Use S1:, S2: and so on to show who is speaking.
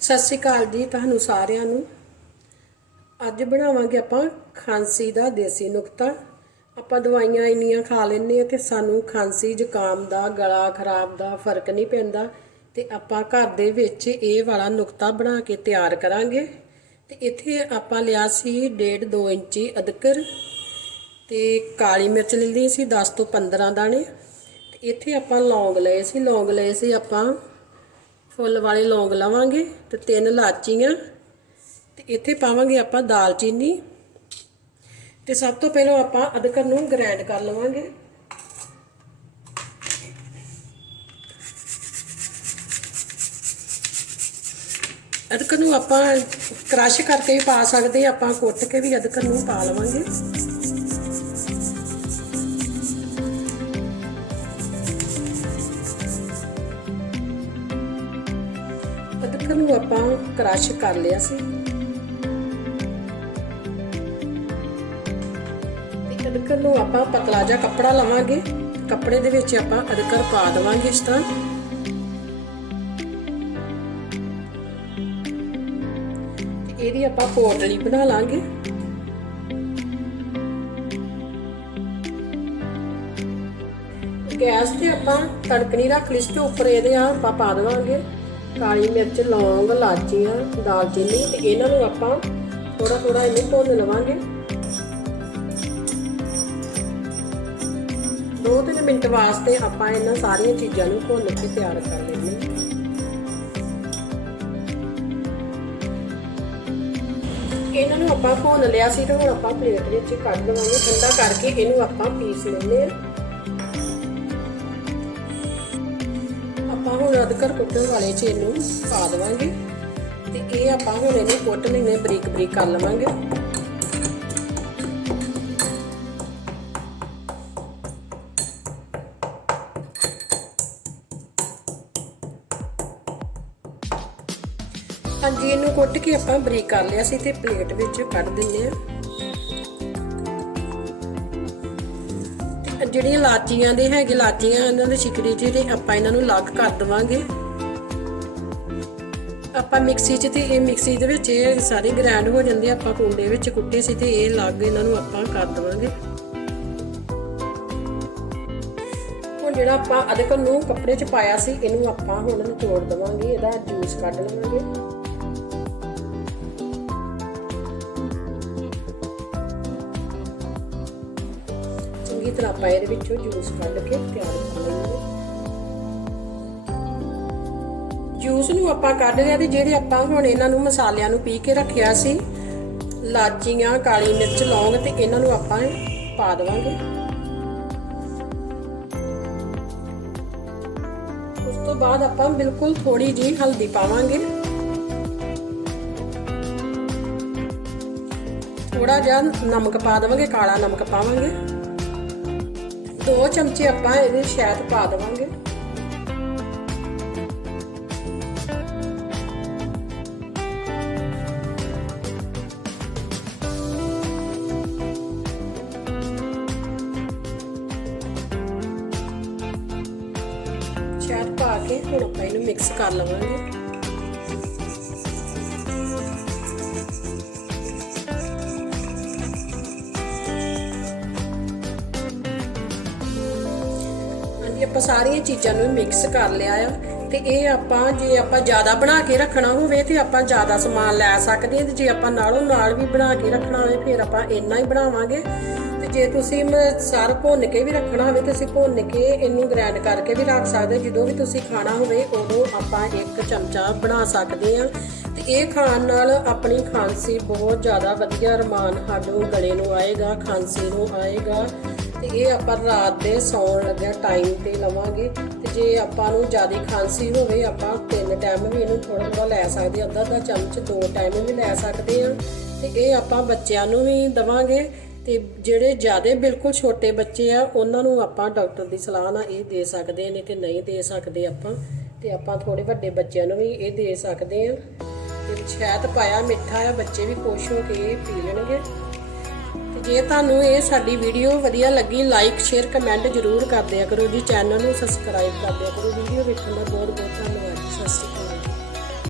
S1: ਸਤਿ ਸ਼੍ਰੀ ਅਕਾਲ ਜੀ ਤੁਹਾਨੂੰ ਸਾਰਿਆਂ ਨੂੰ। ਅੱਜ ਬਣਾਵਾਂਗੇ ਆਪਾਂ ਖਾਂਸੀ ਦਾ ਦੇਸੀ ਨੁਕਤਾ। ਆਪਾਂ ਦਵਾਈਆਂ ਇੰਨੀਆਂ ਖਾ ਲੈਂਦੇ ਆ ਤੇ ਸਾਨੂੰ ਖਾਂਸੀ ਜ਼ੁਕਾਮ ਦਾ, ਗਲਾ ਖਰਾਬ ਦਾ ਫ਼ਰਕ ਨਹੀਂ ਪੈਂਦਾ ਤੇ ਆਪਾਂ ਘਰ ਦੇ ਵਿੱਚ ਇਹ ਵਾਲਾ ਨੁਕਤਾ ਬਣਾ ਕੇ ਤਿਆਰ ਕਰਾਂਗੇ। ਤੇ ਇੱਥੇ ਆਪਾਂ ਲਿਆ ਸੀ 1.5 2 ਇੰਚੀ ਅਦਕਰ ਤੇ ਕਾਲੀ ਮਿਰਚ ਲੈ ਲਈ ਸੀ 10 ਤੋਂ 15 ਦਾਣੇ। ਤੇ ਇੱਥੇ ਆਪਾਂ ਲੌਂਗ ਲਏ ਸੀ। ਲੌਂਗ ਲਏ ਸੀ ਆਪਾਂ ਫੁੱਲ ਵਾਲੇ ਲੌਂਗ ਲਵਾਂਗੇ ਤੇ ਤਿੰਨ ਲਾਚੀਆਂ। ਤੇ ਇੱਥੇ ਪਾਵਾਂਗੇ ਆਪਾਂ ਦਾਲਚੀਨੀ ਤੇ ਸਭ ਤੋਂ ਪਹਿਲਾਂ ਆਪਾਂ ਅਦਰਕ ਨੂੰ ਗ੍ਰਾਈਂਡ ਕਰ ਲਵਾਂਗੇ। ਅਦਰਕ ਨੂੰ ਆਪਾਂ ਕ੍ਰਸ਼ ਕਰਕੇ ਵੀ ਪਾ ਸਕਦੇ ਆਪਾਂ ਕੁੱਟ ਕੇ ਵੀ ਅਦਰਕ ਨੂੰ ਪਾ ਲਵਾਂਗੇ। ਅਦਰਕ ਨੂੰ ਆਪਾਂ ਕ੍ਰਸ਼ ਕਰ ਲਿਆ ਸੀ। ਤੇ ਅਦਰਕ ਨੂੰ ਆਪਾਂ ਪਤਲਾ ਜਿਹਾ ਕੱਪੜਾ ਲਵਾਂਗੇ। ਕੱਪੜੇ ਦੇ ਵਿੱਚ ਆਪਾਂ ਅਦਰਕ ਪਾ ਦੇਵਾਂਗੇ ਇਸ ਤਰ੍ਹਾਂ। ਇਹਦੀ ਆਪਾਂ ਪੋਟਲੀ ਬਣਾ ਲਾਂਗੇ। ਗੈਸ ਤੇ ਆਪਾਂ ਤੜਕਣੀ ਰੱਖ ਲਈ ਸੀ ਤੇ ਉੱਪਰ ਇਹਦੇ ਆ ਆਪਾਂ ਪਾ ਦੇਵਾਂਗੇ। ਕਾਲੀ ਮਿਰਚ, ਲੌਂਗ ਲਾਚੀਆਂ ਦਾਲਚੀਨੀ ਤੇ ਇਹਨਾਂ ਨੂੰ ਆਪਾਂ ਥੋੜਾ ਥੋੜਾ ਇਹਨੇ ਭੁੰਨ ਲਵਾਂਗੇ। ਦੋ ਤਿੰਨ ਮਿੰਟ ਵਾਸਤੇ ਆਪਾਂ ਇਹਨਾਂ ਸਾਰੀਆਂ ਚੀਜ਼ਾਂ ਨੂੰ ਭੁੰਨ ਕੇ ਤਿਆਰ ਕਰ ਲੈਂਦੇ ਹਾਂ। ਇਹਨਾਂ ਨੂੰ ਆਪਾਂ ਭੁੰਨ ਲਿਆ ਸੀ ਤੇ ਹੁਣ ਆਪਾਂ ਪਲੇਟ ਵਿੱਚ ਕੱਢ ਲਵਾਂਗੇ। ਠੰਡਾ ਕਰਕੇ ਇਹਨੂੰ ਆਪਾਂ ਪੀਸ ਲੈਂਦੇ ਹਾਂ। ਹੁਣ ਅਦਰਕ ਕੁੱਟਣ ਵਾਲੇ ਚ ਇਹਨੂੰ ਪਾ ਦੇਵਾਂਗੇ। ਤੇ ਇਹ ਆਪਾਂ ਹੁਣ ਇਹਨੂੰ ਕੁੱਟ ਲੈਣੇ ਬਰੀਕ ਬਰੀਕ ਕਰ ਲਵਾਂਗੇ। ਹਾਂਜੀ, ਇਹਨੂੰ ਕੁੱਟ ਕੇ ਆਪਾਂ ਬਰੀਕ ਕਰ ਲਿਆ ਸੀ ਤੇ ਪਲੇਟ ਵਿੱਚ ਕੱਢ ਦਿੰਦੇ ਆ ਜਿਹੜੀਆਂ ਲਾਚੀਆਂ ਦੇ ਹੈਗੇ, ਲਾਚੀਆਂ ਇਹਨਾਂ ਦੇ ਛਿਕੜੀ ਜਿਹੜੇ ਆਪਾਂ ਇਹਨਾਂ ਨੂੰ ਅਲੱਗ ਕਰ ਦਵਾਂਗੇ। ਆਪਾਂ ਮਿਕਸੀ 'ਚ ਤੇ ਇਹ ਮਿਕਸੀ ਦੇ ਵਿੱਚ ਇਹ ਸਾਰੇ ਗ੍ਰੈਂਡ ਹੋ ਜਾਂਦੇ ਆਪਾਂ ਕੁੰਡੇ ਵਿੱਚ ਕੁੱਟੇ ਸੀ ਤੇ ਇਹ ਅਲੱਗ ਇਹਨਾਂ ਨੂੰ ਆਪਾਂ ਕਰ ਦਵਾਂਗੇ। ਹੁਣ ਜਿਹੜਾ ਆਪਾਂ, ਅਦਰਕ ਨੂੰ ਕੱਪੜੇ 'ਚ ਪਾਇਆ ਸੀ, ਇਹਨੂੰ ਆਪਾਂ ਹੁਣ ਨਿਚੋੜ ਦਵਾਂਗੇ, ਇਹਦਾ ਜੂਸ ਕੱਢ ਲਵਾਂਗੇ। ਚੰਗੀ ਤਰ੍ਹਾਂ ਆਪਾਂ ਇਹਦੇ ਵਿੱਚੋਂ ਜੂਸ ਕੱਢ ਕੇ ਤਿਆਰ ਕਰ ਲਵਾਂਗੇ ਜੂਸ ਨੂੰ ਆਪਾਂ ਕੱਢ ਲਿਆ ਤੇ ਜਿਹੜੇ ਆਪਾਂ ਹੁਣ ਇਹਨਾਂ ਨੂੰ ਮਸਾਲਿਆਂ ਨੂੰ ਪੀ ਕੇ ਰੱਖਿਆ ਸੀ ਲਾਚੀਆਂ ਕਾਲੀ ਮਿਰਚ, ਲੌਂਗ ਤੇ ਇਹਨਾਂ ਨੂੰ ਆਪਾਂ ਪਾ ਦੇਵਾਂਗੇ। ਉਸ ਤੋਂ ਬਾਅਦ ਆਪਾਂ ਬਿਲਕੁਲ ਥੋੜੀ ਜਿਹੀ ਹਲਦੀ ਪਾਵਾਂਗੇ। ਥੋੜਾ ਜਿਹਾ ਨਮਕ ਪਾ ਦੇਵਾਂਗੇ, ਕਾਲਾ ਨਮਕ ਪਾਵਾਂਗੇ। ਦੋ ਚਮਚੇ ਆਪਾਂ ਇਹਦੇ ਸ਼ਹਿਦ ਪਾ ਦੇਵਾਂਗੇ। ਸ਼ਹਿਦ ਪਾ ਕੇ ਹੁਣ ਆਪਾਂ ਇਹਨੂੰ ਮਿਕਸ ਕਰ ਲਵਾਂਗੇ। ਹਾਂਜੀ ਆਪਾਂ ਸਾਰੀਆਂ ਚੀਜ਼ਾਂ ਨੂੰ ਮਿਕਸ ਕਰ ਲਿਆ ਆ ਤੇ ਇਹ ਆਪਾਂ ਜੇ ਆਪਾਂ ਜ਼ਿਆਦਾ ਬਣਾ ਕੇ ਰੱਖਣਾ ਹੋਵੇ ਤੇ ਆਪਾਂ ਜ਼ਿਆਦਾ ਸਮਾਨ ਲੈ ਸਕਦੇ ਹਾਂ ਤੇ ਜੇ ਆਪਾਂ ਨਾਲੋਂ ਨਾਲ ਵੀ ਬਣਾ ਕੇ ਰੱਖਣਾ ਹੋਵੇ, ਫਿਰ ਆਪਾਂ ਇੰਨਾ ਹੀ ਬਣਾਵਾਂਗੇ। ਤੇ ਜੇ ਤੁਸੀਂ ਸਾਰ ਭੁੰਨ ਕੇ ਵੀ ਰੱਖਣਾ ਹੋਵੇ ਤੁਸੀਂ ਭੁੰਨ ਕੇ ਇਹਨੂੰ ਗ੍ਰੈਂਡ ਕਰਕੇ ਵੀ ਰੱਖ ਸਕਦੇ ਜਦੋਂ ਵੀ ਤੁਸੀਂ ਖਾਣਾ ਹੋਵੇ, ਉਦੋਂ ਆਪਾਂ ਇੱਕ ਚਮਚਾ ਬਣਾ ਸਕਦੇ ਹਾਂ। ਤੇ ਇਹ ਖਾਣ ਨਾਲ ਆਪਣੀ ਖਾਂਸੀ ਬਹੁਤ ਜ਼ਿਆਦਾ ਵਧੀਆ ਰਮਾਨ ਸਾਨੂੰ ਗਲੇ ਨੂੰ ਆਏਗਾ, ਖਾਂਸੀ ਨੂੰ ਆਏਗਾ। ਤੇ ਇਹ ਆਪਾਂ ਰਾਤ ਦੇ ਸੌਣ ਲੱਗਿਆ ਟਾਈਮ ਤੇ ਲਵਾਂਗੇ। ਤੇ ਜੇ ਆਪਾਂ ਨੂੰ ਜ਼ਿਆਦਾ ਖਾਂਸੀ ਹੋਵੇ, ਆਪਾਂ ਤਿੰਨ ਟਾਈਮ ਵੀ ਇਹਨੂੰ ਥੋੜਾ ਥੋੜਾ ਲੈ ਸਕਦੇ ਅੱਧਾ ਅੱਧਾ ਚਮਚ, ਦੋ ਟਾਈਮ ਵੀ ਲੈ ਸਕਦੇ ਹਾਂ। ਤੇ ਇਹ ਆਪਾਂ ਬੱਚਿਆਂ ਨੂੰ ਵੀ ਦਵਾਂਗੇ। ਤੇ ਜਿਹੜੇ ਜ਼ਿਆਦਾ ਬਿਲਕੁਲ ਛੋਟੇ ਬੱਚੇ ਆ, ਉਹਨਾਂ ਨੂੰ ਆਪਾਂ ਡਾਕਟਰ ਦੀ ਸਲਾਹ ਨਾਲ ਇਹ ਦੇ ਸਕਦੇ ਨੇ ਤੇ ਨਹੀਂ ਦੇ ਸਕਦੇ ਆਪਾਂ। ਤੇ ਆਪਾਂ ਥੋੜੇ ਵੱਡੇ ਬੱਚਿਆਂ ਨੂੰ ਵੀ ਇਹ ਦੇ ਸਕਦੇ ਆ ਤੇ ਸ਼ਹਿਦ ਪਾਇਆ, ਮਿੱਠਾ ਆ, ਬੱਚੇ ਵੀ ਖੁਸ਼ ਹੋ ਕੇ ਇਹ ਪੀ ਲੈਣਗੇ। ਜੇ ਤੁਹਾਨੂੰ ਇਹ ਸਾਡੀ ਵੀਡੀਓ ਵਧੀਆ ਲੱਗੀ ਲਾਈਕ ਸ਼ੇਅਰ ਕਮੈਂਟ ਜ਼ਰੂਰ ਕਰ ਦਿਆ ਕਰੋ ਜੀ। ਚੈਨਲ ਨੂੰ ਸਬਸਕ੍ਰਾਈਬ ਕਰ ਦਿਆ ਕਰੋ। ਵੀਡੀਓ ਵੇਖਣ ਦਾ ਬਹੁਤ ਬਹੁਤ ਧੰਨਵਾਦ। ਸਤਿ ਸ਼੍ਰੀ ਅਕਾਲ।